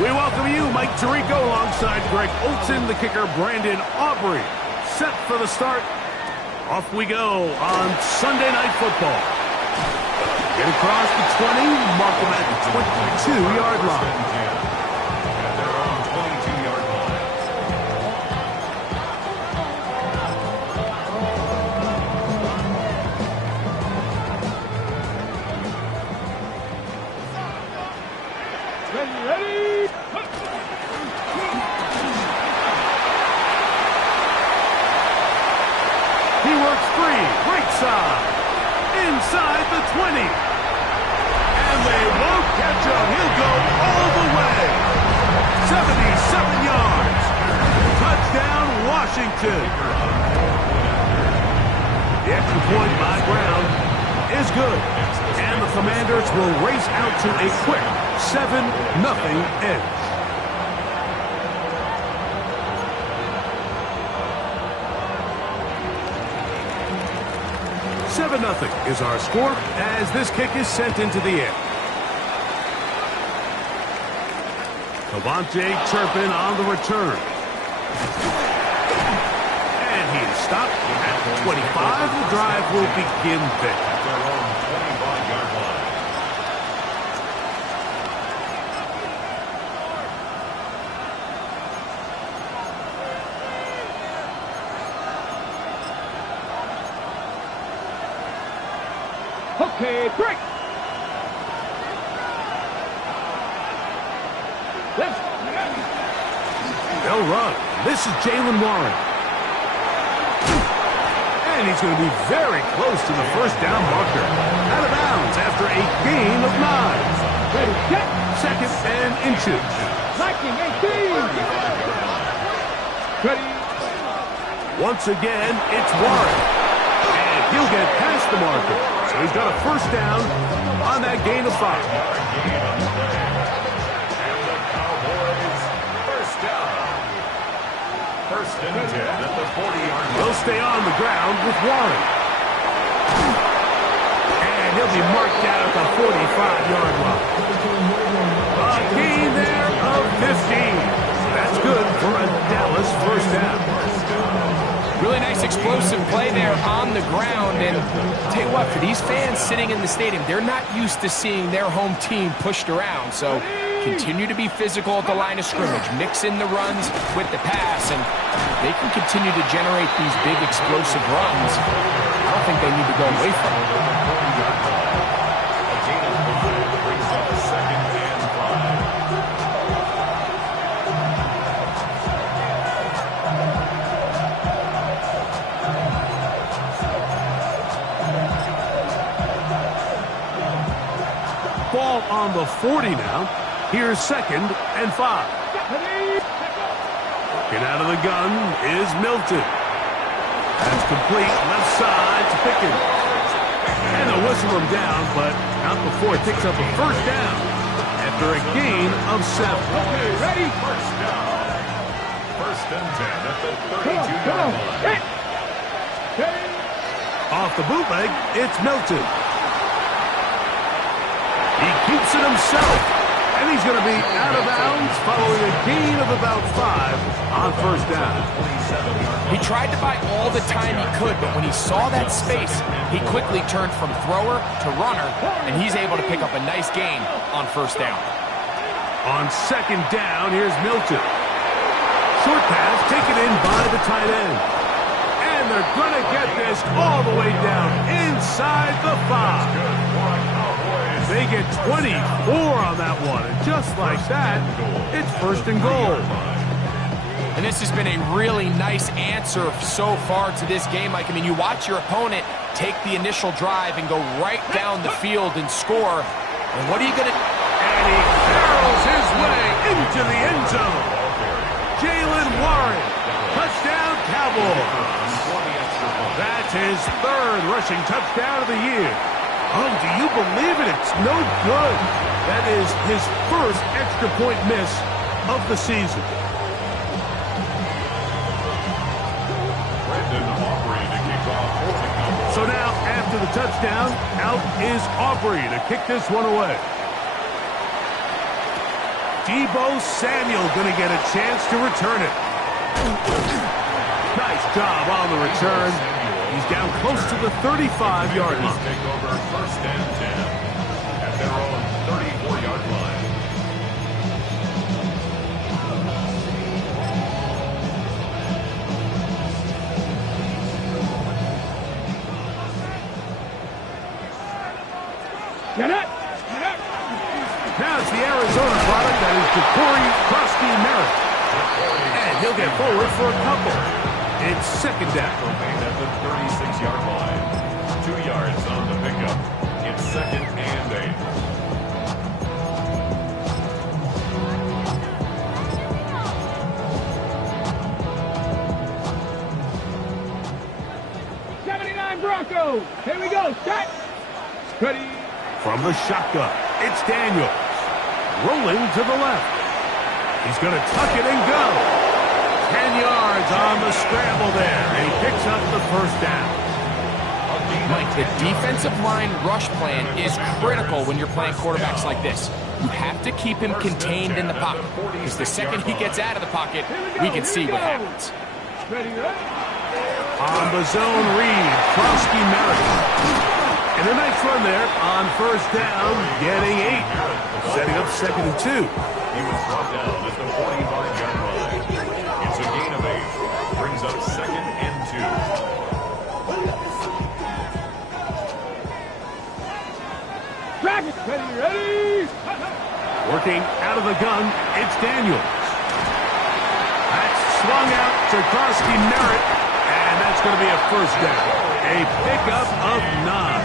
We welcome you, Mike Tirico, alongside Greg Olson, the kicker, Brandon Aubrey. Set for the start. Off we go on Sunday Night Football. Get across the 20, mark them at the 22-yard line. And they're on 22-yard line. Ready? He works free, right side, inside the 20. And they won't catch him. He'll go all the way. 77 yards. Touchdown, Washington. The extra point by Brown is good. And the Commanders will race out to a quick 7-0 edge. 7-0 is our score as this kick is sent into the air. Devontae Turpin on the return. And he is stopped at 25. The drive will begin there. At their own 25-yard line. Okay, break. Let's They'll run. This is Jalen Warren. And he's going to be very close to the first down marker. Out of bounds after a gain of 9. ready, get. Second and inches. Liking 18. Ready. Once again, it's Warren. And he'll get past the marker. So he's got a first down on that gain of 5. First and 10 at the 40-yard line. He'll stay on the ground with Warren. And he'll be marked down at the 45-yard line. A gain there of 15. That's good for a Dallas first down. Really nice explosive play there on the ground. And I'll tell you what, for these fans sitting in the stadium, they're not used to seeing their home team pushed around. So continue to be physical at the line of scrimmage. Mix in the runs with the pass, and they can continue to generate these big explosive runs. I don't think they need to go away from it. A gain of 5 brings up a second and 5. Ball on the 40 now. Here's second and 5. Get out of the gun is Milton. That's complete left side to Pickens. And they'll whistle him down, but not before it picks up a first down after a gain of 7. Okay, ready. First down. First and 10 at the 32-yard line. Ready. Off the bootleg, it's Milton. He keeps it himself. And he's going to be out of bounds following a gain of about 5 on first down. He tried to buy all the time he could, but when he saw that space, he quickly turned from thrower to runner, and he's able to pick up a nice gain on first down. On second down, here's Milton. Short pass taken in by the tight end. And they're going to get this all the way down inside the 5. They get 24 on that one, and just like that, it's first and goal. And this has been a really nice answer so far to this game, Mike. I mean, you watch your opponent take the initial drive and go right down the field and score. And what are you going to... And he barrels his way into the end zone. Jalen Warren, touchdown Cowboys. That's his third rushing touchdown of the year. Oh, do you believe it? It's no good. That is his first extra point miss of the season. So now, after the touchdown, out is Aubrey to kick this one away. Deebo Samuel going to get a chance to return it. Nice job on the return. He's down close to the 35-yard line. Take over first and 10 at their own 34-yard line. Get it! Now it's the Arizona product that is Ja'Cory Merritt. And he'll get forward for a couple. It's second down. At the 36-yard line. 2 yards on the pickup. It's second and 8. 79 Broncos. Here we go. Set. Ready. From the shotgun, it's Daniels. Rolling to the left. He's going to tuck it and go. 10 yards on the scramble there. And he picks up the first down. Mike, the defensive line rush plan is critical when you're playing quarterbacks like this. You have to keep him contained in the pocket, because the second he gets out of the pocket, we can see what happens. Ready, ready. On the zone read, Merritt. And a nice run there on first down, getting 8. Setting up second and 2. He was brought down at the 45-yard line. It's a gain of 8. Brings up second and 2. Track it. Ready, ready. Working out of the gun, it's Daniels. That's swung out to Merritt, and that's going to be a first down. A pickup of 9.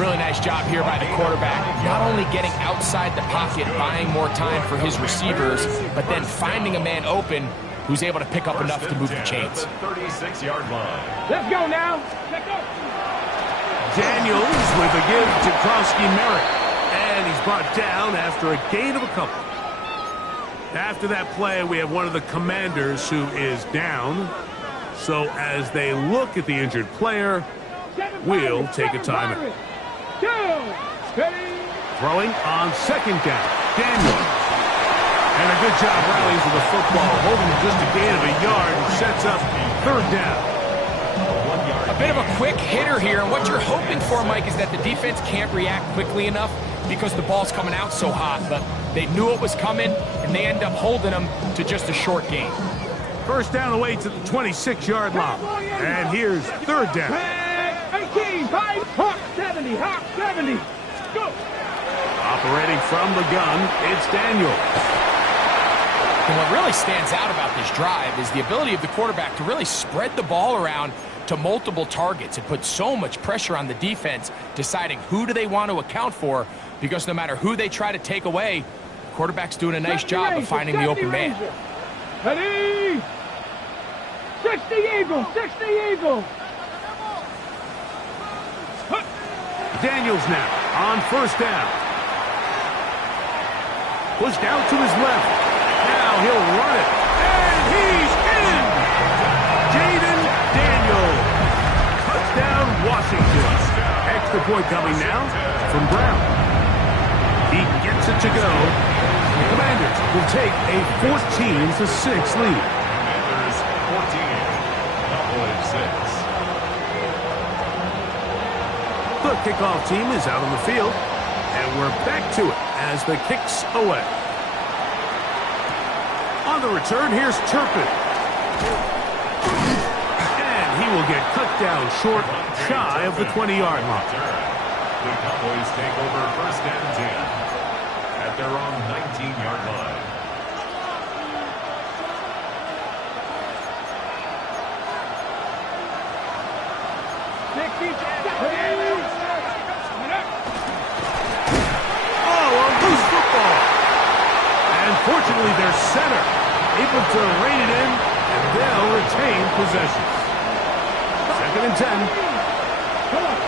Really nice job here by the quarterback. Not only getting outside the pocket, buying more time for his receivers, but then finding a man open who's able to pick up enough to move the chains. 36-yard line. Let's go now. Let's go. Daniels with a give to Merritt. And he's brought down after a gain of a couple. After that play, we have one of the commanders who is down. So as they look at the injured player, we'll take a timeout. Throwing on second down, Daniels. And a good job rallying to the football, holding just a gain of a yard, and sets up third down. A bit of a quick hitter here, and what you're hoping for, Mike, is that the defense can't react quickly enough because the ball's coming out so hot, but they knew it was coming, and they end up holding them to just a short gain. First down away to the 26-yard line. And here's third down. 18, 5, Hawk 70, Hawk 70. Go. Operating from the gun, it's Daniels. And what really stands out about this drive is the ability of the quarterback to really spread the ball around to multiple targets. It puts so much pressure on the defense, deciding who do they want to account for, because no matter who they try to take away, the quarterback's doing a nice job of finding the open man. Ready? 60 Eagle, 60 Eagle. Daniels now on first down. Pushed out to his left. Now he'll run it. And he's in! Jaden Daniels. Touchdown, Washington. Extra point coming now from Brown. He gets it to go. The Commanders will take a 14-6 lead. Commanders 14, Cowboys 6. The kickoff team is out on the field, and we're back to it as the kick's away. On the return, here's Turpin. And he will get cut down short, shy of the 20-yard line. The Cowboys take over first and 10 at their own 19-yard line. Fortunately, their center able to rein it in, and they'll retain possession. Second and 10. Come on.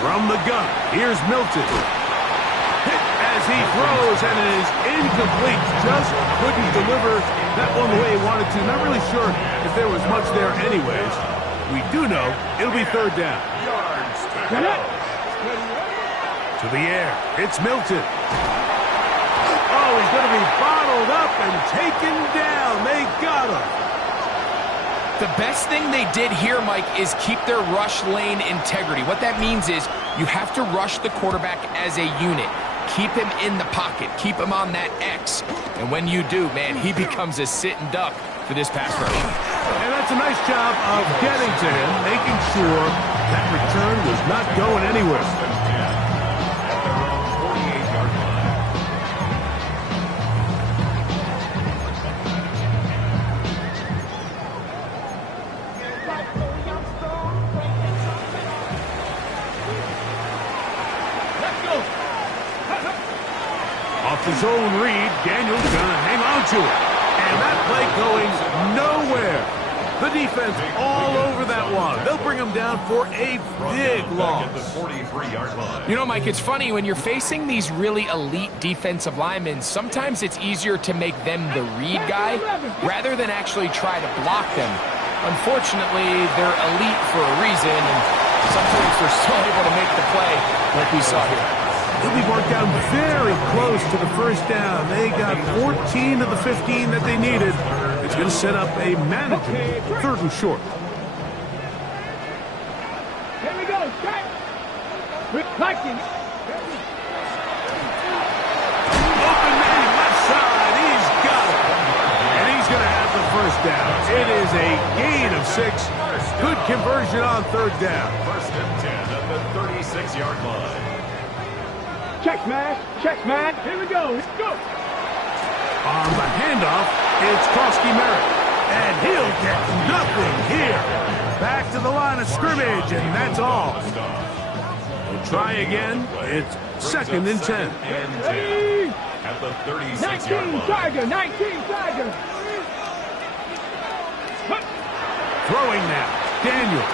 From the gun, here's Milton. Hit as he throws, and it is incomplete. Just couldn't deliver that one the way he wanted to. Not really sure if there was much there anyways. We do know it'll be third down. To the air, it's Milton. Oh, he's going to be bottled up and taken down. They got him. The best thing they did here, Mike, is keep their rush lane integrity. What that means is you have to rush the quarterback as a unit. Keep him in the pocket. Keep him on that X. And when you do, man, he becomes a sit and duck for this pass rush. And that's a nice job of getting to him, making sure that return was not going anywhere. At their own 48-yard line. Off the zone read, Daniel's gonna hang on to it. And that play going nowhere. The defense all over that one. They'll bring him down for a big loss. At the 43-yard line. You know, Mike, it's funny, when you're facing these really elite defensive linemen, sometimes it's easier to make them the read guy rather than actually try to block them. Unfortunately, they're elite for a reason, and sometimes they're still able to make the play like we saw here. They'll be brought down very close to the first down. They got 14 of the 15 that they needed. It's going to set up a manageable 3rd and short. Here we go. Strike. Reflecting. Open man, left side. He's got it. And he's going to have the first down. It is a gain of 6. Good conversion on 3rd down. 1st and 10 at the 36-yard line. Check, man. Check, man. Here we go. Let's go. On the handoff, it's Krosky Merritt. And he'll get nothing here. Back to the line of scrimmage, and that's all. We'll try again. It's 2nd and 10. And 10 at the 36-yard 19 line. Tiger. 19 Tiger. Throwing now, Daniel.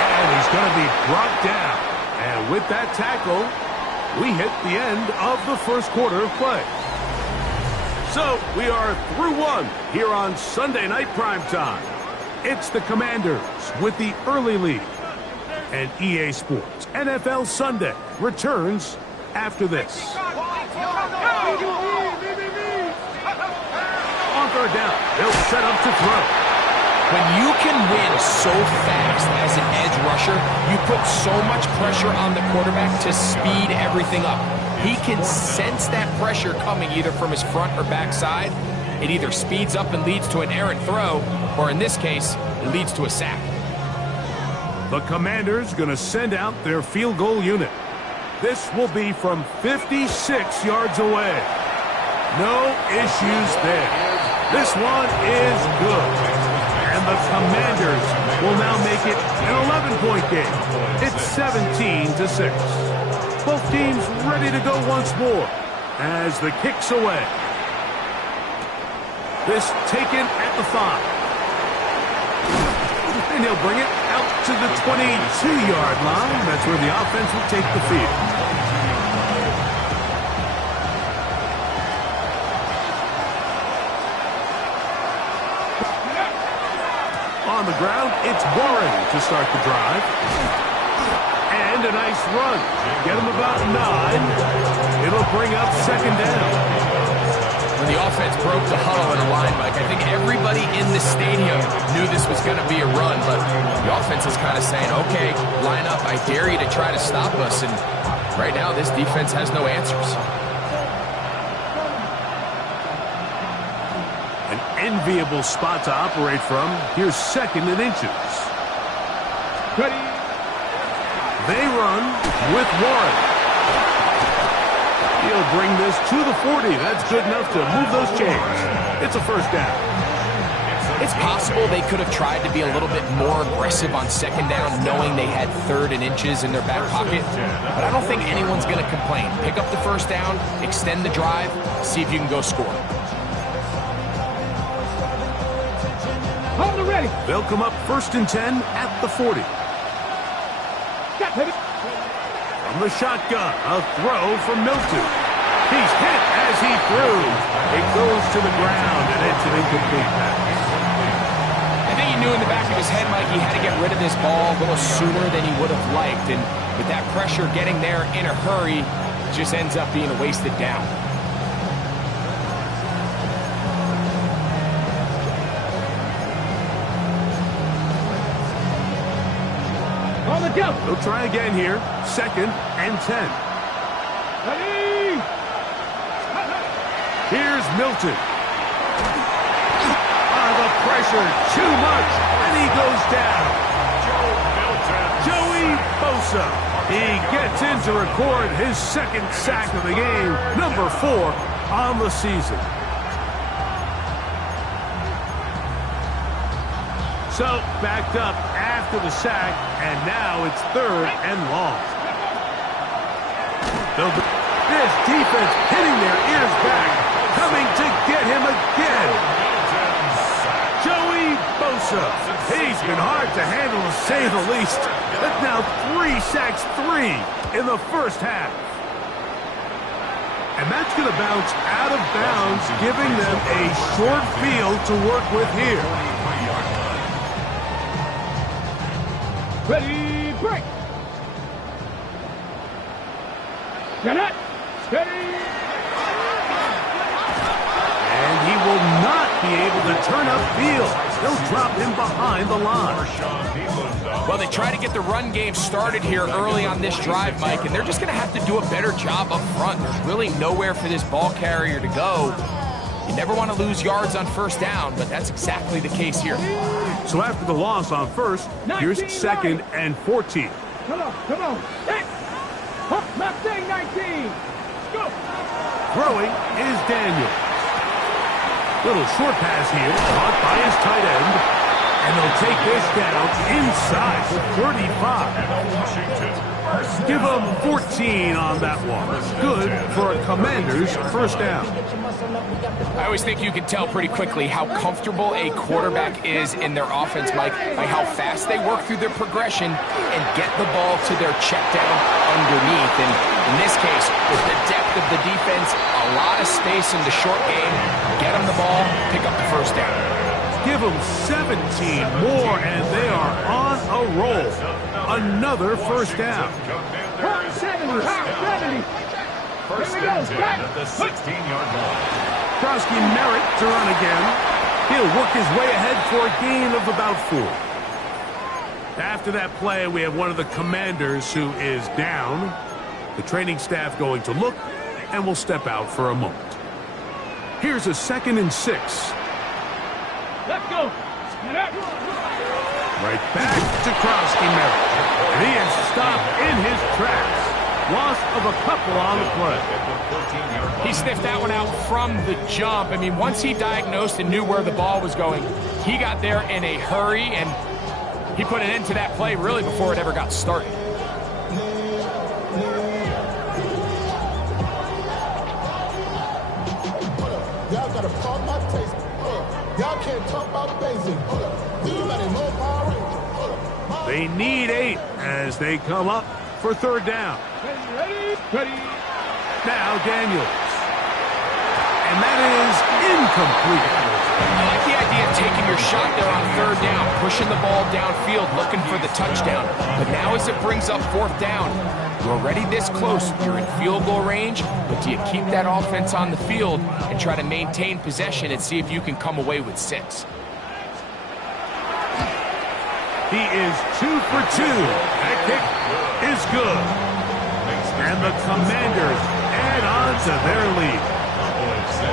And he's going to be brought down. And with that tackle, we hit the end of the 1st quarter of play. So we are through 1 here on Sunday Night Primetime. It's the Commanders with the early lead. And EA Sports NFL Sunday returns after this. On 3rd down, they'll set up to throw. When you can win so fast as an edge rusher, you put so much pressure on the quarterback to speed everything up. He can sense that pressure coming either from his front or back side. It either speeds up and leads to an errant throw, or in this case, it leads to a sack. The Commanders going to send out their field goal unit. This will be from 56 yards away. No issues there. This one is good. And the Commanders will now make it an 11-point game. It's 17-6. Both teams ready to go once more as the kick's away. This taken at the 5. And he'll bring it out to the 22-yard line. That's where the offense will take the field. On the ground, it's Warren to start the drive. And a nice run. Get him about 9. It'll bring up 2nd down. When the offense broke the huddle in a line, Mike, I think everybody in the stadium knew this was going to be a run, but the offense is kind of saying, okay, line up, I dare you to try to stop us, and right now this defense has no answers. An enviable spot to operate from. Here's 2nd and inches. Ready. They run with Warren. He'll bring this to the 40. That's good enough to move those chains. It's a 1st down. It's possible they could have tried to be a little bit more aggressive on 2nd down, knowing they had 3rd and inches in their back pocket. But I don't think anyone's going to complain. Pick up the 1st down, extend the drive, see if you can go score. Hold the ready. They'll come up 1st and 10 at the 40. From the shotgun, a throw from Milton. He's hit as he threw. It goes to the ground, and it's an incomplete pass. I think he knew in the back of his head, Mike, he had to get rid of this ball a little sooner than he would have liked. And with that pressure getting there in a hurry, just ends up being a wasted down. On the go. They'll try again here. 2nd and 10. Ready. Here's Milton. The pressure, too much, and he goes down. Joey Bosa. He gets in to record his 2nd sack of the game, number 4 on the season. So, backed up after the sack, and now it's 3rd and long. This defense hitting their ears back, coming to get him again. Joey Bosa. He's been hard to handle, to say the least. That's now 3 sacks, 3 in the first half. And that's going to bounce out of bounds, giving them a short field to work with here. Ready, break. Get it. Steady. And he will not be able to turn upfield. They'll drop him behind the line. Well, they try to get the run game started here early on this drive, Mike, and they're just going to have to do a better job up front. There's really nowhere for this ball carrier to go. You never want to lose yards on 1st down, but that's exactly the case here. So after the loss on 1st, here's 2nd and 14. Come on, come on. Left thing, 19. Go. Throwing is Daniel. Little short pass here, caught by his tight end. And they'll take this down inside the 35. Give them 14 on that one. Good for a Commanders 1st down. I always think you can tell pretty quickly how comfortable a quarterback is in their offense, Mike, by how fast they work through their progression and get the ball to their check down underneath. And in this case, with the depth of the defense, a lot of space in the short game, get them the ball, pick up the 1st down. Give them 17 more, and they are on a roll. Another 1st down. 70. 70. First Here we go. and 10 at the 16-yard line. Krosky Merritt to run again. He'll work his way ahead for a gain of about 4. After that play, we have one of the Commanders who is down. The training staff going to look, and will step out for a moment. Here's a 2nd and 6. Let's go. Right back to Krosky Merritt. And he is stopped in his tracks. Loss of a couple on the play. He sniffed that one out from the jump. I mean, once he diagnosed and knew where the ball was going, he got there in a hurry, and he put an end to that play really before it ever got started. Y'all gotta pump my taste. Y'all can't talk about basic. Anybody know Power Ranger? They need 8 as they come up for 3rd down. Ready. Now Daniels. And that is incomplete. I like the idea of taking your shot there on 3rd down, pushing the ball downfield, looking for the touchdown. But now as it brings up 4th down, you're already this close. You're in field goal range, but do you keep that offense on the field and try to maintain possession and see if you can come away with 6? He is 2 for 2. That kick is good. And the Commanders add on to their lead.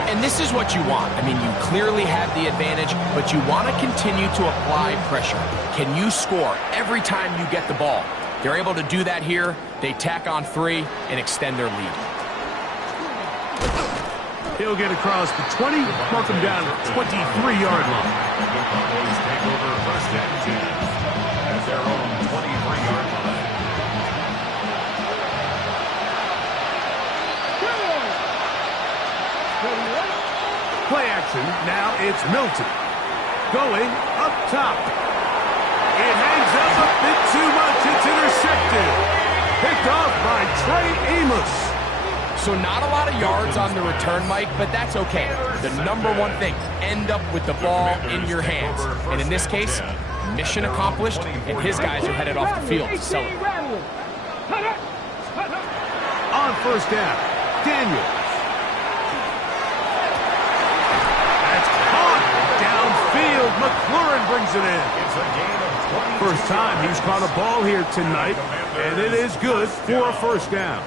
And this is what you want. I mean, you clearly have the advantage, but you want to continue to apply pressure. Can you score every time you get the ball? They're able to do that here. They tack on 3 and extend their lead. He'll get across the 20, mark him down at the 23-yard line. The Cowboys take over 1st and 10 at their own 23-yard line. Play action. Now it's Milton. Going up top. It hangs up a bit too much. It's intercepted. Picked off by Trey Amos. So not a lot of yards on the return, Mike, but that's okay. The number one thing, end up with the ball in your hands. And in this case, mission accomplished, and his guys are headed off the field to celebrate. on first down. Daniels. That's caught downfield. McLaurin brings it in. It's a gain of 22. First time he's caught a ball here tonight, and it is good for a first down.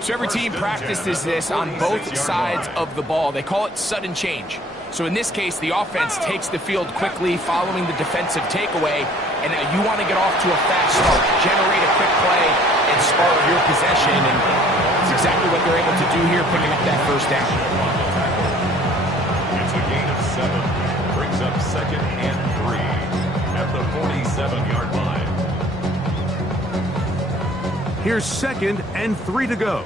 So every team practices this on both sides of the ball. They call it sudden change. So in this case, the offense takes the field quickly following the defensive takeaway, and you want to get off to a fast start, generate a quick play, and spark your possession, and that's exactly what they're able to do here, picking up that first down. It's a gain of 7. Brings up 2nd and 3 at the 47-yard line. Here's 2nd and 3 to go.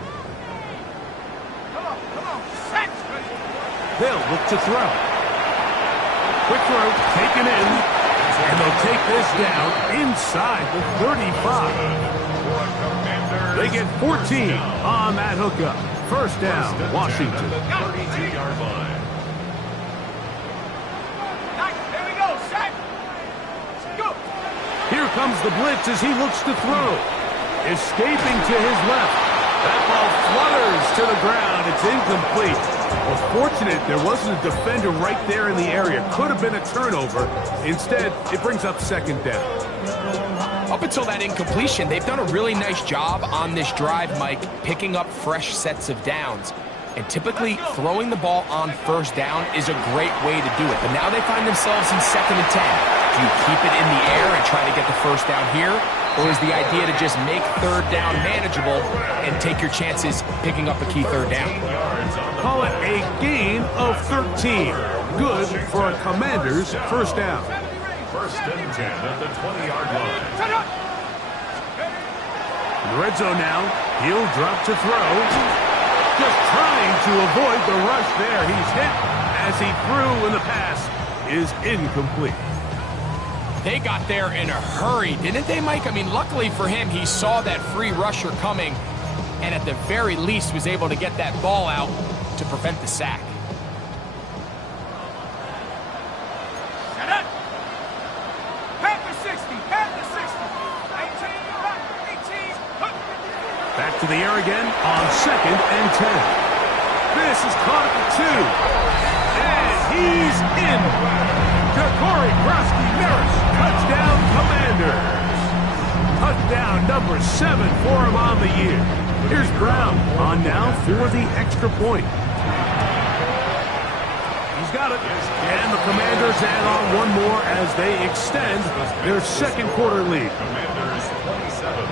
They'll look to throw. Quick throw, taken in, and they'll take this down inside the 35. They get 14 on that hookup. First down, Washington. At the 32-yard line. Here we go, set. Go. Here comes the blitz as he looks to throw. Escaping to his left. That ball flutters to the ground. It's incomplete. Well, fortunate there wasn't a defender right there in the area. Could have been a turnover. Instead, it brings up 2nd down. Up until that incompletion, they've done a really nice job on this drive, Mike, picking up fresh sets of downs. And typically, throwing the ball on first down is a great way to do it. But now they find themselves in 2nd and 10. Do you keep it in the air and try to get the first down here? Or is the idea to just make third down manageable and take your chances picking up a key third down? Call it a gain of 13. Good for a Commander's first down. 1st and 10 at the 20-yard line. In the red zone now, he'll drop to throw. Just trying to avoid the rush there. He's hit as he threw, and the pass is incomplete. They got there in a hurry, didn't they, Mike? I mean, luckily for him, he saw that free rusher coming and at the very least was able to get that ball out to prevent the sack. Set up. Pat the 60. Pat the 60. 18. Back to the air again on 2nd and 10. This is caught at the 2. And he's in. Corey Krosky-Maris, touchdown Commanders. Touchdown number 7 for him on the year. Here's Brown on now for the extra point. He's got it. And the Commanders add on one more as they extend their 2nd quarter lead. Commanders 27,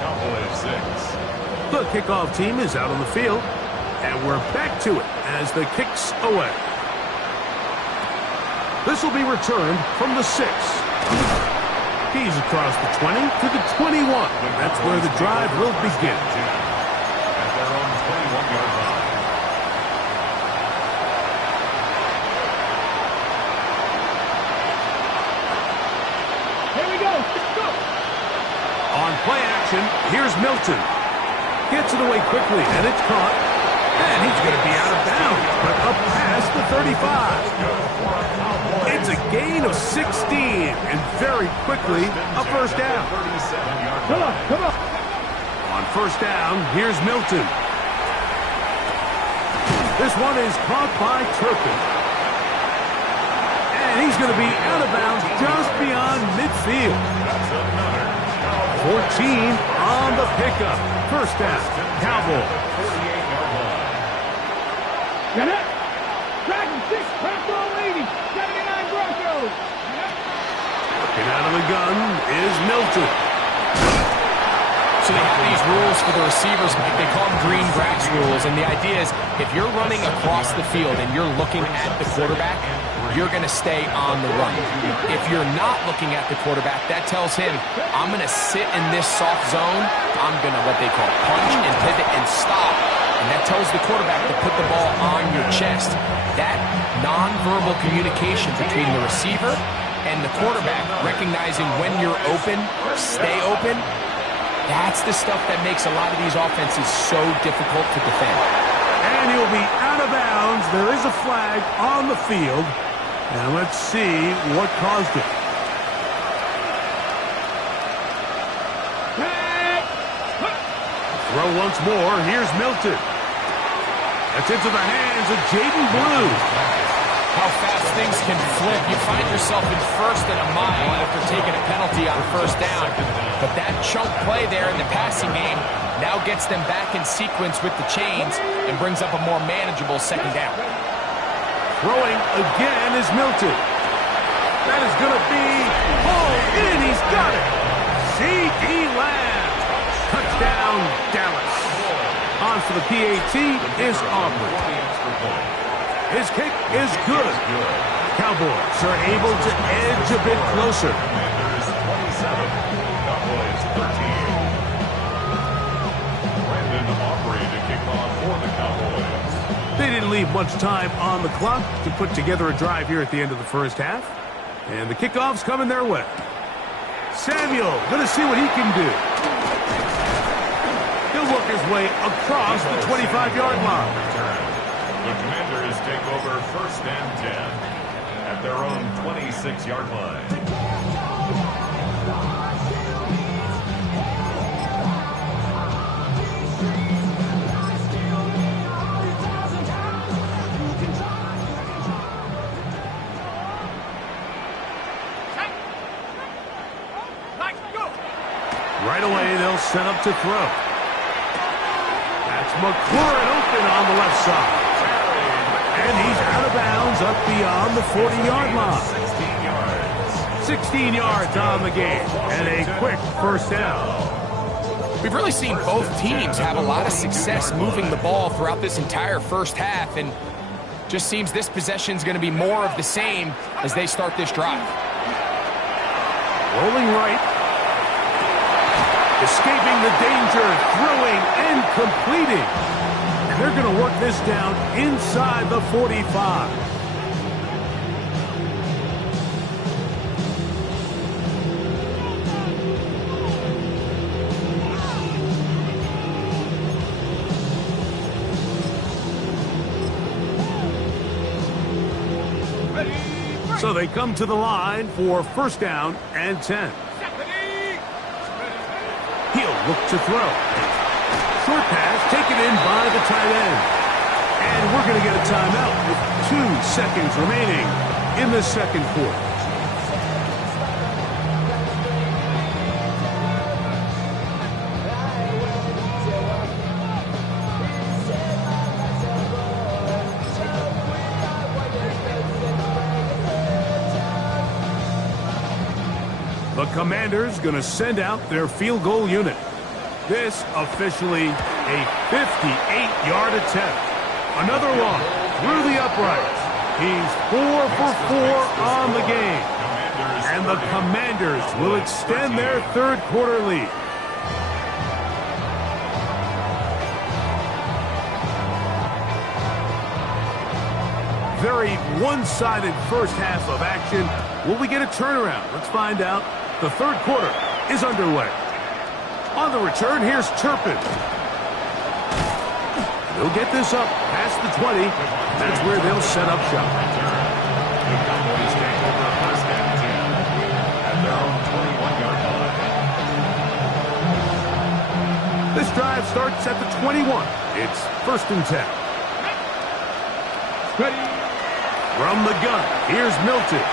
Cowboys 6. The kickoff team is out on the field, and we're back to it as the kick's away. This will be returned from the 6. He's across the 20 to the 21. That's where the drive will begin. At their own 21-yard line. Here we go. Go. On play action, here's Milton. Gets it away quickly, and it's caught. And he's going to be out of bounds, but up past the 35. It's a gain of 16, and very quickly, a first down. Come on, come on. On first down, here's Milton. This one is caught by Turpin. And he's going to be out of bounds just beyond midfield. 14 on the pickup. First down, Cowboys. 48-yard line. Get it. Dragon 6, Bronco 80. 79 Broncos. Looking out of the gun is Milton. So they have these rules for the receivers. They call them green grass rules. And the idea is if you're running across the field and you're looking at the quarterback, you're going to stay on the run. If you're not looking at the quarterback, that tells him, I'm going to sit in this soft zone. I'm going to what they call punch and pivot and stop. And that tells the quarterback to put the ball on your chest. That nonverbal communication between the receiver and the quarterback, recognizing when you're open, stay open, that's the stuff that makes a lot of these offenses so difficult to defend. And he'll be out of bounds. There is a flag on the field. And let's see what caused it. Throw once more. Here's Milton. That's into the hands of Jaden Blue. How fast things can flip. You find yourself in first and a mile after taking a penalty on first down. But that chunk play there in the passing game now gets them back in sequence with the chains and brings up a more manageable second down. Throwing again is Milton. That is going to be hauled in. He's got it. C.D. Lamb. Touchdown, Dallas. On for the PAT is Aubrey. His kick is good. Cowboys are able to edge a bit closer. Commanders 27, Cowboys 13. Brandon Aubrey to kick off for the Cowboys. They didn't leave much time on the clock to put together a drive here at the end of the first half. And the kickoff's coming their way. Samuel going to see what he can do. He'll work his way across the 25-yard line. The Commanders take over first and 10 at their own 26-yard line. Right away, they'll set up to throw. That's McLaurin open on the left side. And he's out of bounds up beyond the 40-yard line. 16 yards on the game. And a quick first down. We've really seen both teams have a lot of success moving the ball throughout this entire first half, and just seems this possession's going to be more of the same as they start this drive. Rolling right. Escaping the danger, throwing and completing. And they're going to work this down inside the 45. So they come to the line for first down and 10. He'll look to throw. Short pass taken in by the tight end. And we're going to get a timeout with 2 seconds remaining in the second quarter. The Commanders going to send out their field goal unit. This officially a 58-yard attempt. Another one through the uprights. He's 4 for 4 on the game. And the Commanders will extend their third quarter lead. Very one-sided first half of action. Will we get a turnaround? Let's find out. The third quarter is underway. On the return, here's Turpin. They'll get this up past the 20. That's where they'll set up shop. The Cowboys take over first and 10 at their own 21-yard line. This drive starts at the 21. It's first and 10. Ready. From the gun, here's Milton.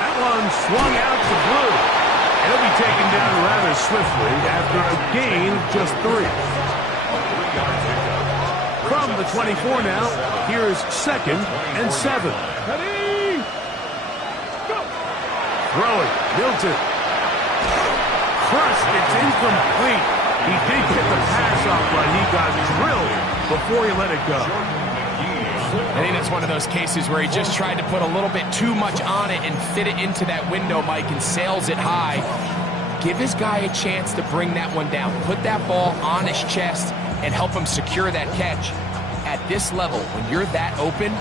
That one swung out to Blue. He'll be taken down rather swiftly after a gain of just 3. From the 24 now, here's second and 7. Ready. Go. Throwing, Milton. Crushed, it's incomplete. He did get the pass off, but he got drilled before he let it go. I think that's one of those cases where he just tried to put a little bit too much on it and fit it into that window, Mike, and sails it high. Give his guy a chance to bring that one down. Put that ball on his chest and help him secure that catch. At this level, when you're that open,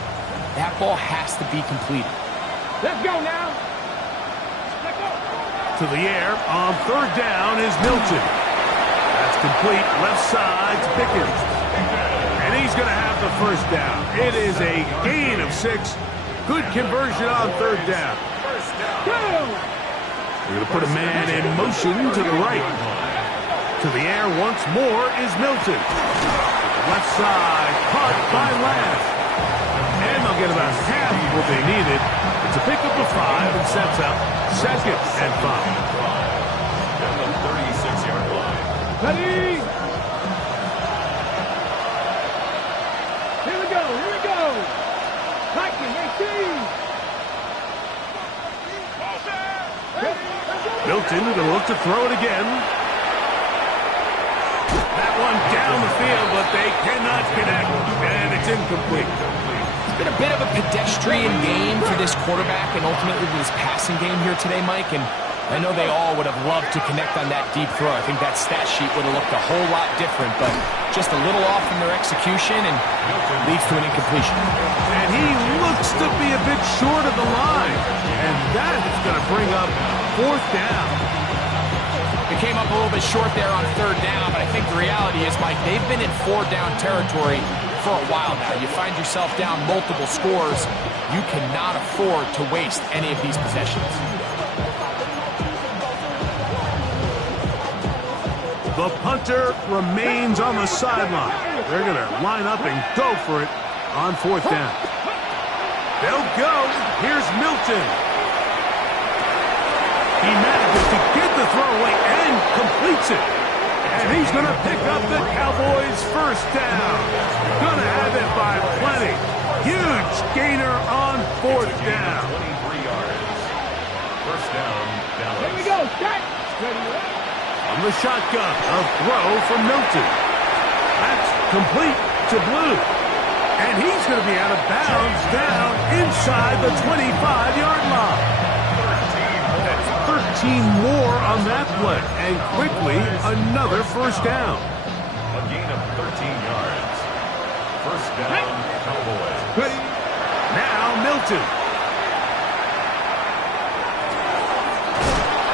that ball has to be completed. Let's go now. Let's go. To the air on third down is Milton. That's complete, left side to Pickens. And he's going to have the first down. It is a gain of 6. Good conversion on third down. Go. We're going to put a man in motion to the right. To the air once more is Milton. Left side, caught by Lance. And they'll get about half of what they needed. It's a pickup of 5 and sets up 2nd and 5. At the 36-yard line. Ready? Here we go, here we go. Hiking, 18. Milton going to look to throw it again. That one down the field, but they cannot connect, and it's incomplete. It's been a bit of a pedestrian game for this quarterback and ultimately this passing game here today, Mike. And I know they all would have loved to connect on that deep throw. I think that stat sheet would have looked a whole lot different, but just a little off in their execution and leads to an incompletion. And he looks to be a bit short of the line, and that is going to bring up 4th down. They came up a little bit short there on 3rd down, but I think the reality is, Mike, they've been in 4-down territory for a while now. You find yourself down multiple scores, you cannot afford to waste any of these possessions. The punter remains on the sideline. They're going to line up and go for it on 4th down. They'll go. Here's Milton. He manages to get the throw away and completes it. And he's going to pick up the Cowboys' 1st down. Going to have it by plenty. Huge gainer on 4th down. 23 yards. 1st down, Dallas. Here we go, set. Ready, On the shotgun, a throw from Milton. That's complete to Blue. And he's going to be out of bounds down inside the 25-yard line. 13 more on that play, and quickly another 1st down. A gain of 13 yards. 1st down, Cowboys. ready. Now Milton.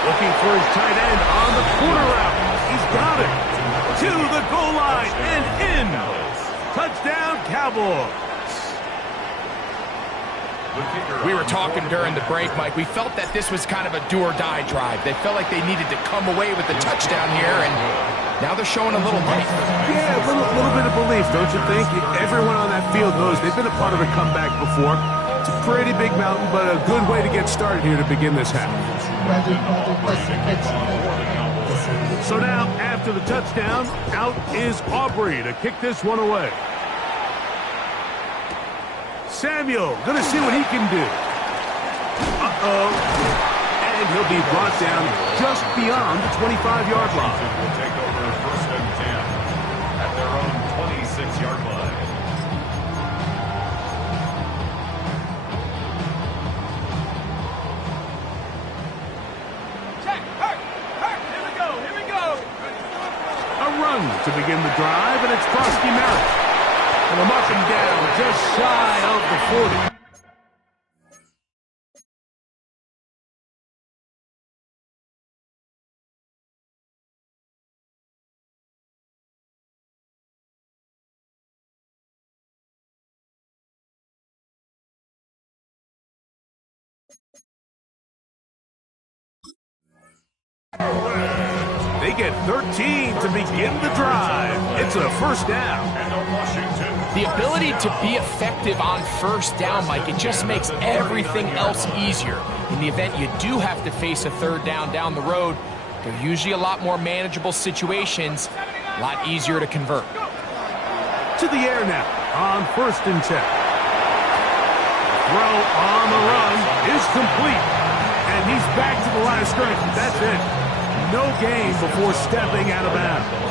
Looking for his tight end on the corner route. He's got it. To the goal line and in. Touchdown, Cowboys. We were talking during the break, Mike. We felt that this was kind of a do-or-die drive. They felt like they needed to come away with the touchdown here, and now they're showing a little life. Yeah, a little bit of belief, don't you think? Everyone on that field knows they've been a part of a comeback before. It's a pretty big mountain, but a good way to get started here to begin this half. So now, after the touchdown, out is Aubrey to kick this one away. Samuel, going to see what he can do. Uh-oh. And he'll be brought down just beyond the 25-yard line. Will take over 1st and 10 at their own 26-yard line. Check, hurt, here we go. A run to begin the drive, and it's Frosty Mount. And a mark him down just shy of the 40. They get 13 to begin the drive. It's a 1st down. And Washington. The ability to be effective on 1st down, Mike, it just makes everything else easier. In the event you do have to face a 3rd down the road, they're usually a lot more manageable situations, a lot easier to convert. To the air now on 1st and 10. Throw on the run is complete. And he's back to the line of scrimmage. That's it. No gain before stepping out of bounds.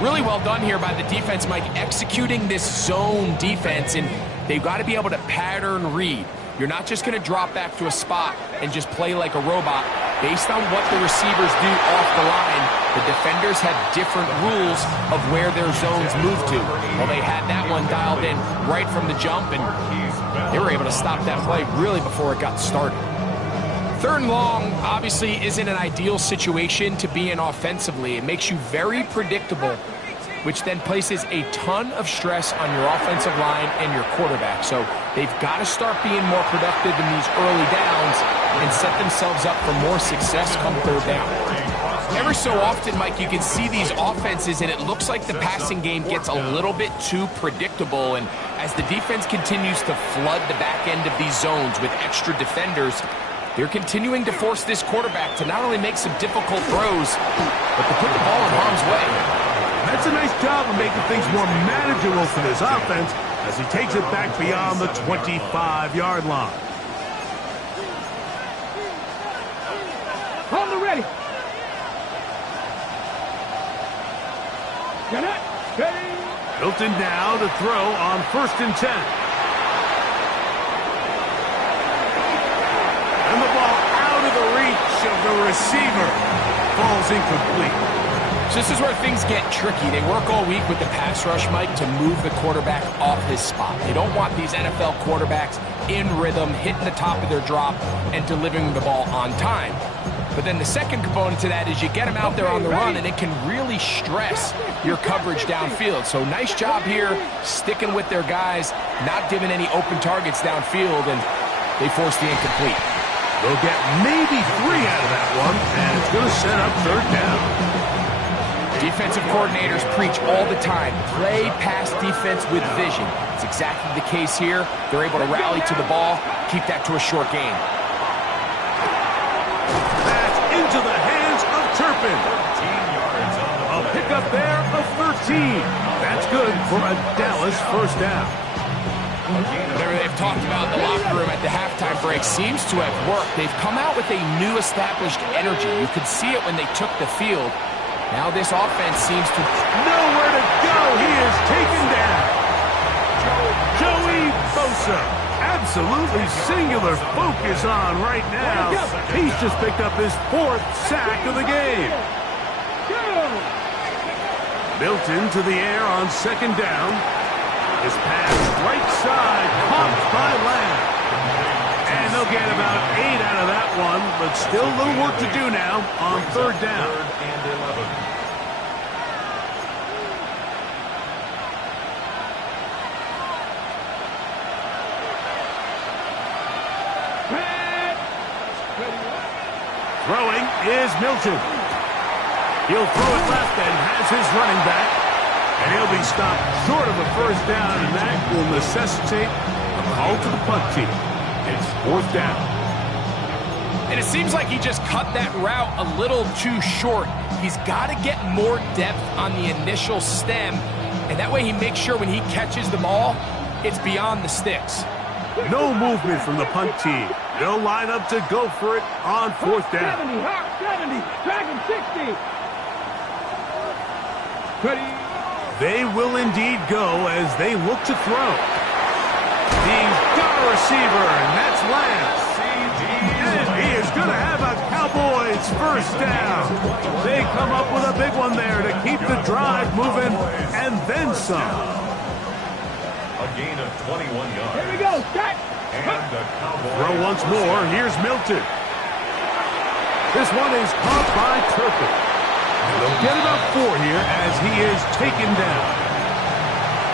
Really well done here by the defense, Mike, executing this zone defense, and they've got to be able to pattern read. You're not just going to drop back to a spot and just play like a robot. Based on what the receivers do off the line, the defenders have different rules of where their zones move to. Well, they had that one dialed in right from the jump, and they were able to stop that play really before it got started. 3rd and long obviously isn't an ideal situation to be in offensively. It makes you very predictable, which then places a ton of stress on your offensive line and your quarterback. So they've got to start being more productive in these early downs and set themselves up for more success come 3rd down. Ever so often, Mike, you can see these offenses, and it looks like the passing game gets a little bit too predictable. And as the defense continues to flood the back end of these zones with extra defenders, they're continuing to force this quarterback to not only make some difficult throws, but to put the ball in harm's way. That's a nice job of making things more manageable for this offense as he takes it back beyond the 25-yard line. On the ready. Get it. Ready. Milton now to throw on 1st and 10. And the ball out of the reach of the receiver. Falls incomplete. So this is where things get tricky. They work all week with the pass rush, Mike, to move the quarterback off his spot. They don't want these NFL quarterbacks in rhythm, hitting the top of their drop, and delivering the ball on time. But then the second component to that is you get them out there on the run, and it can really stress your coverage downfield. So nice job here, sticking with their guys, not giving any open targets downfield, and they force the incomplete. They'll get maybe 3 out of that one, and it's going to set up 3rd down. Defensive coordinators preach all the time, play pass defense with vision. It's exactly the case here. They're able to rally to the ball, keep that to a short gain. That's into the hands of Turpin. A pickup there of 13. That's good for a Dallas 1st down. Whatever they've talked about in the locker room at the halftime break seems to have worked. They've come out with a new established energy. You could see it when they took the field. Now this offense seems to... Nowhere to go. He is taken down. Joey Bosa. Absolutely singular focus on right now. He's just picked up his 4th sack of the game. Milton to the air on 2nd down. His pass right side, caught by Lamb. And they'll get about 8 out of that one, but still a little work to do now on 3rd down. 3rd and 11. Throwing is Milton. He'll throw it left and has his running back. And he'll be stopped short of a 1st down, and that will necessitate a call to the punt team. It's 4th down. And it seems like he just cut that route a little too short. He's got to get more depth on the initial stem, and that way he makes sure when he catches the ball, it's beyond the sticks. No movement from the punt team. They'll line up to go for it on 4th down. 70, hot 70, dragon 60. Ready. They will indeed go as they look to throw. He's got a receiver, and that's Lance. And he is going to have a Cowboys 1st down. They come up with a big one there to keep the drive moving, and then some. A gain of 21 yards. Here we go, start. And the Cowboys... Throw once more. Here's Milton. This one is caught by Turpin. They'll get about 4 here as he is taken down.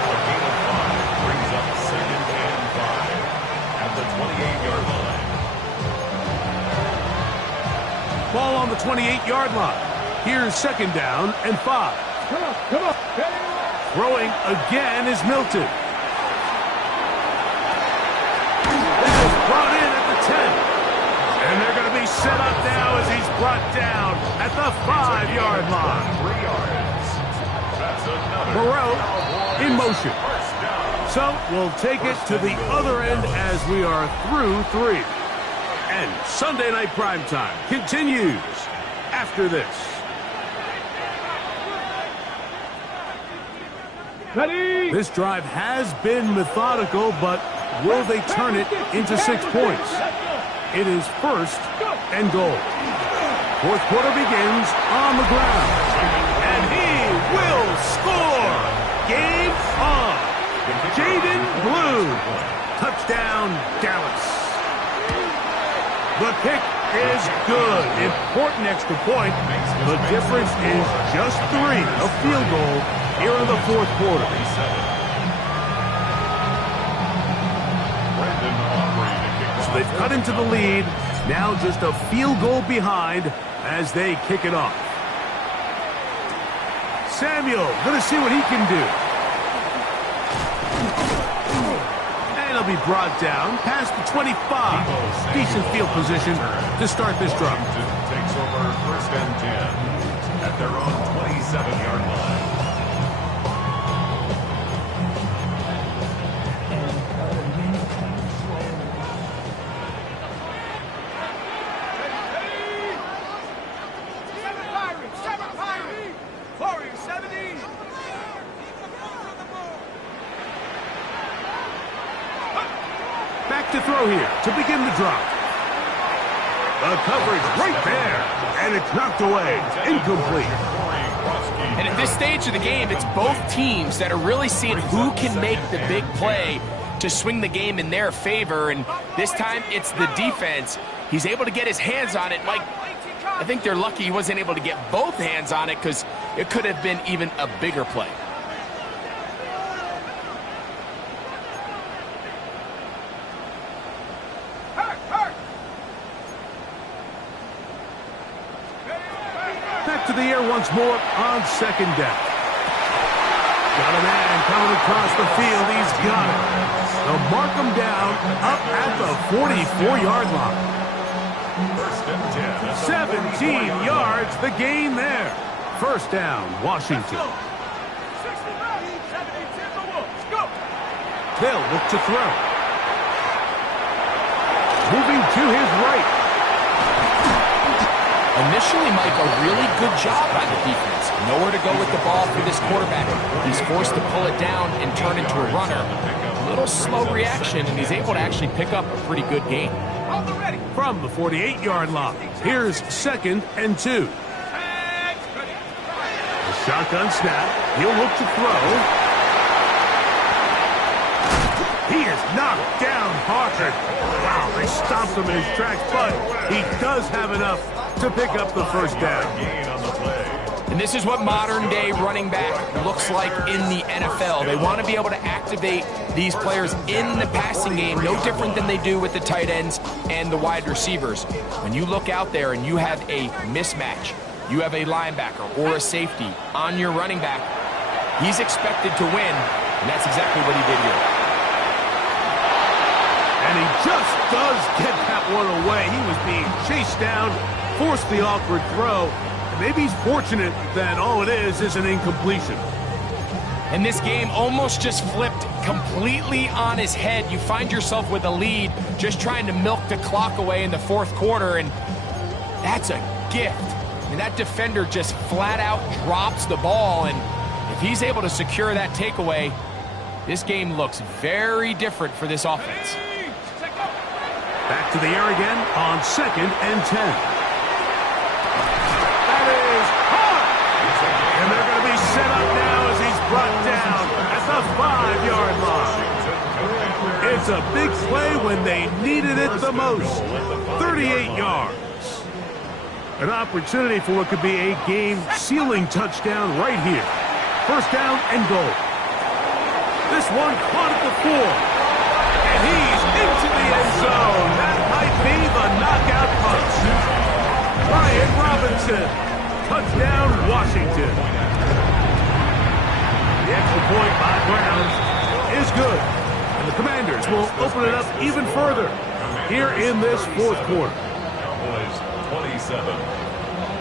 A gain of 5 brings up 2nd and 5 at the 28-yard line. Ball on the 28-yard line. Here's 2nd down and 5. Come on, come on. Ready. Throwing again is Milton. That is brought in at the 10. And they're going to be set up now as he's brought down at the 5-yard line. 3 yards. That's another Moreau in motion. 1st down. So we'll take it to the other end as we are through 3. And Sunday Night Primetime continues after this. Ready. This drive has been methodical, but will they turn it into 6 points? It is 1st and goal. 4th quarter begins on the ground. And he will score. Game on. Jaden Blue. Touchdown, Dallas. The kick is good. Important extra point. The difference is just 3, a field goal here in the 4th quarter. They've cut into the lead. Now just a field goal behind as they kick it off. Samuel, going to see what he can do. And he'll be brought down past the 25. Decent field position to start this drive. Takes over first and 10 at their own 27-yard line. Back to throw here to begin the drop. The coverage right there, and it's knocked away, incomplete. And at this stage of the game, it's both teams that are really seeing who can make the big play to swing the game in their favor, and this time it's the defense. He's able to get his hands on it. Mike, I think they're lucky he wasn't able to get both hands on it because it could have been even a bigger play. Back to the air once more on second down. Got a man coming across the field. He's got it. They'll mark him down up at the 44-yard line. First and 10. 17 yards, the gain there. First down, Washington. They'll look to throw. Moving to his right. Initially, Mike, a really good job by the defense. Nowhere to go with the ball for this quarterback. He's forced to pull it down and turn into a runner. A little slow reaction, and he's able to actually pick up a pretty good gain. From the 48-yard line, here's second and 2. The shotgun snap. He'll look to throw. He is knocked down hard. Wow, they stopped him in his tracks, but he does have enough to pick up the first down. And this is what modern-day running back looks like in the NFL. They want to be able to activate these players in the passing game, no different than they do with the tight ends and the wide receivers. When you look out there and you have a mismatch, you have a linebacker or a safety on your running back, he's expected to win, and that's exactly what he did here. And he just does get that one away. He was being chased down, forced the awkward throw. And maybe he's fortunate that all it is an incompletion. And this game almost just flipped completely on his head. You find yourself with a lead, just trying to milk the clock away in the fourth quarter, and that's a gift. I mean, that defender just flat out drops the ball, and if he's able to secure that takeaway, this game looks very different for this offense. Back to the air again on second and 10. That is hard. And they're going to be set up now as he's brought down at the 5-yard line. It's a big play when they needed it the most. 38 yards. An opportunity for what could be a game-sealing touchdown right here. First down and goal. This one caught at the 4. And he's into the end zone. That might be the knockout punch. Brian Robinson. Touchdown, Washington. The extra point by Browns is good. And the Commanders will open it up even further here in this fourth quarter. Cowboys 27.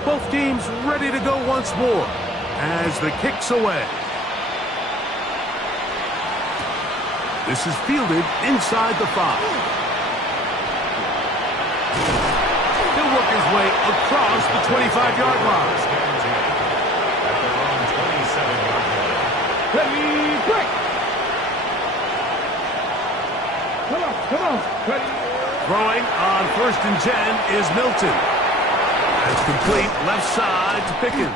Both teams ready to go once more as the kick's away. This is fielded inside the 5. He'll work his way across the 25-yard line. Ready, break! Come on, ready. Throwing on first and 10 is Milton. That's complete left side to Pickens.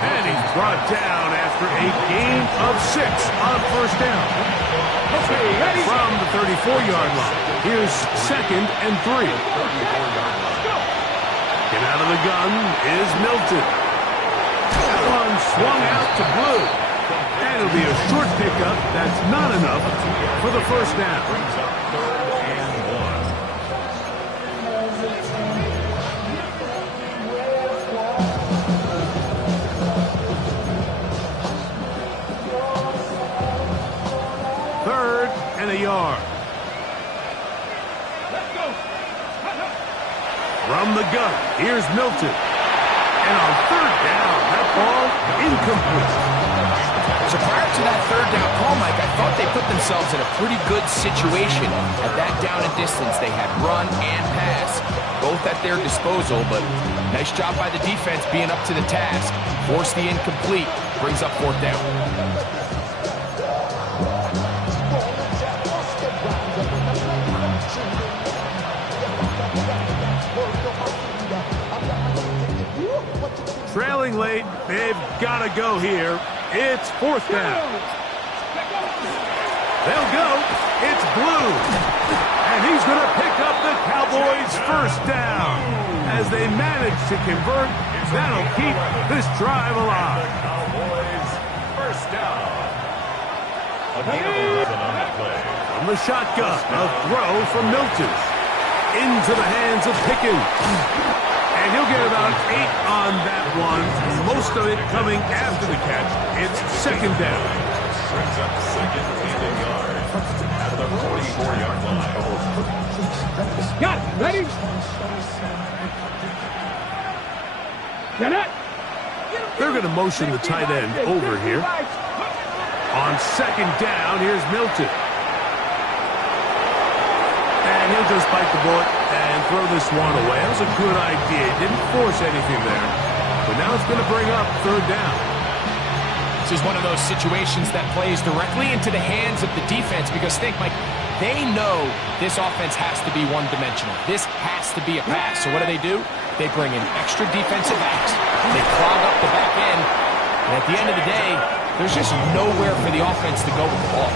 And he's brought down after a gain of 6 on first down. From the 34-yard line, here's second and 3. Get out of the gun is Milton. That one swung out to Blue. And it'll be a short pickup. That's not enough for the first down. yard. Let's go. From the gun, here's Milton. And on third down, that ball incomplete. So prior to that third down call, Mike, I thought they put themselves in a pretty good situation. At that down and distance, they had run and pass, both at their disposal, but nice job by the defense being up to the task. Force the incomplete, brings up fourth down. Trailing late, they've got to go here. It's fourth down. They'll go. It's Blue. And he's going to pick up the Cowboys' first down. As they manage to convert, that'll keep this drive alive. Cowboys first down. A gain of 11 on that play. From the shotgun, a throw from Milton. Into the hands of Pickens. And he'll get about 8 on that one. Most of it coming after the catch. It's second down. Brings up second and a yard at the 44-yard line. Got it. Ready? Get it. They're going to motion the tight end over here. On second down, here's Milton. And he'll just bite the bullet and throw this one away. That was a good idea. Didn't force anything there. But now it's going to bring up third down. This is one of those situations that plays directly into the hands of the defense because think, Mike, they know this offense has to be one-dimensional. This has to be a pass. So what do? They bring in extra defensive backs. They clog up the back end. And at the end of the day, there's just nowhere for the offense to go with the ball.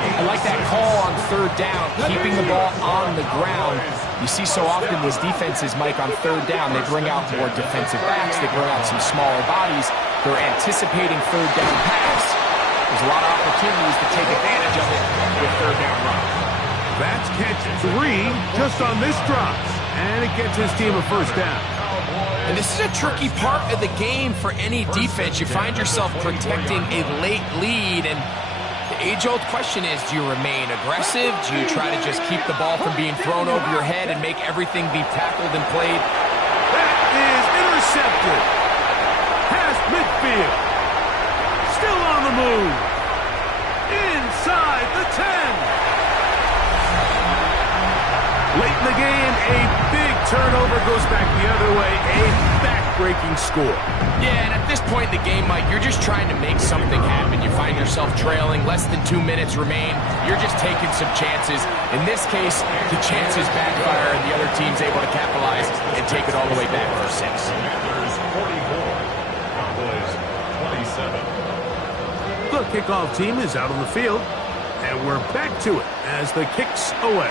I like that call on third down, keeping the ball on the ground. You see so often these defenses, Mike, on third down, they bring out more defensive backs. They bring out some smaller bodies. They're anticipating third down pass. There's a lot of opportunities to take advantage of it with third down run. That's catch 3 just on this drop. And it gets his team a first down. And this is a tricky part of the game for any defense. You find yourself protecting a late lead, and the age-old question is, do you remain aggressive? Do you try to just keep the ball from being thrown over your head and make everything be tackled and played? That is intercepted. Past midfield. Still on the move. Inside the 10. Late in the game, a big turnover goes back the other way. A back-breaking score. Yeah, and at this point in the game, Mike, you're just trying to make something happen. You find yourself trailing, less than 2 minutes remain. You're just taking some chances. In this case, the chances backfire, and the other team's able to capitalize and take it all the way back for 6. Commanders 44, Cowboys 27. The kickoff team is out on the field, and we're back to it as the kick's away.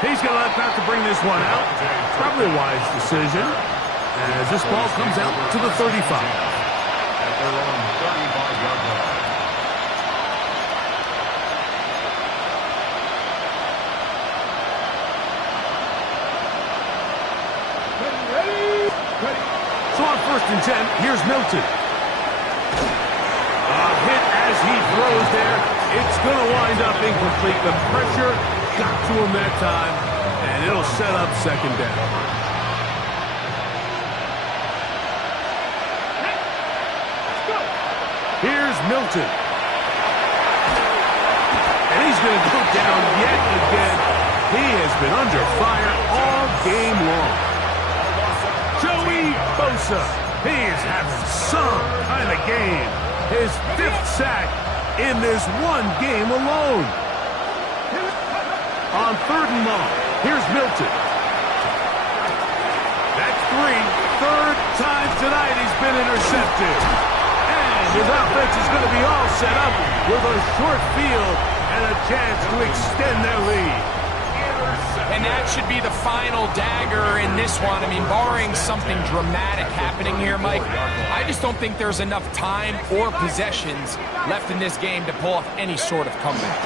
He's going to have to bring this one out. Probably a wise decision as this ball comes out to the 35. At their own 35-yard line. So on first and 10, here's Milton. A hit as he throws there. It's going to wind up incomplete. The pressure got to him that time, and it'll set up second down. Here's Milton. And he's going to go down yet again. He has been under fire all game long. Joey Bosa. He is having some kind of game. His 5th sack in this one game alone. On third and long, here's Milton. That's 3. Third time tonight he's been intercepted. And his offense is going to be all set up with a short field and a chance to extend their lead. And that should be the final dagger in this one. I mean, barring something dramatic happening here, Mike, I just don't think there's enough time or possessions left in this game to pull off any sort of comeback.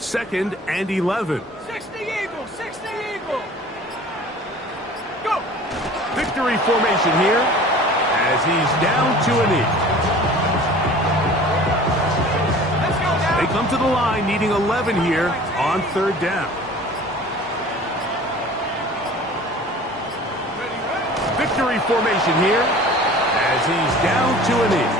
2nd and 11. 60 Eagle, 60 Eagle. Go. Victory formation here as he's down to a knee. Let's go now. They come to the line needing 11 here on 3rd down. Victory formation here as he's down to a knee.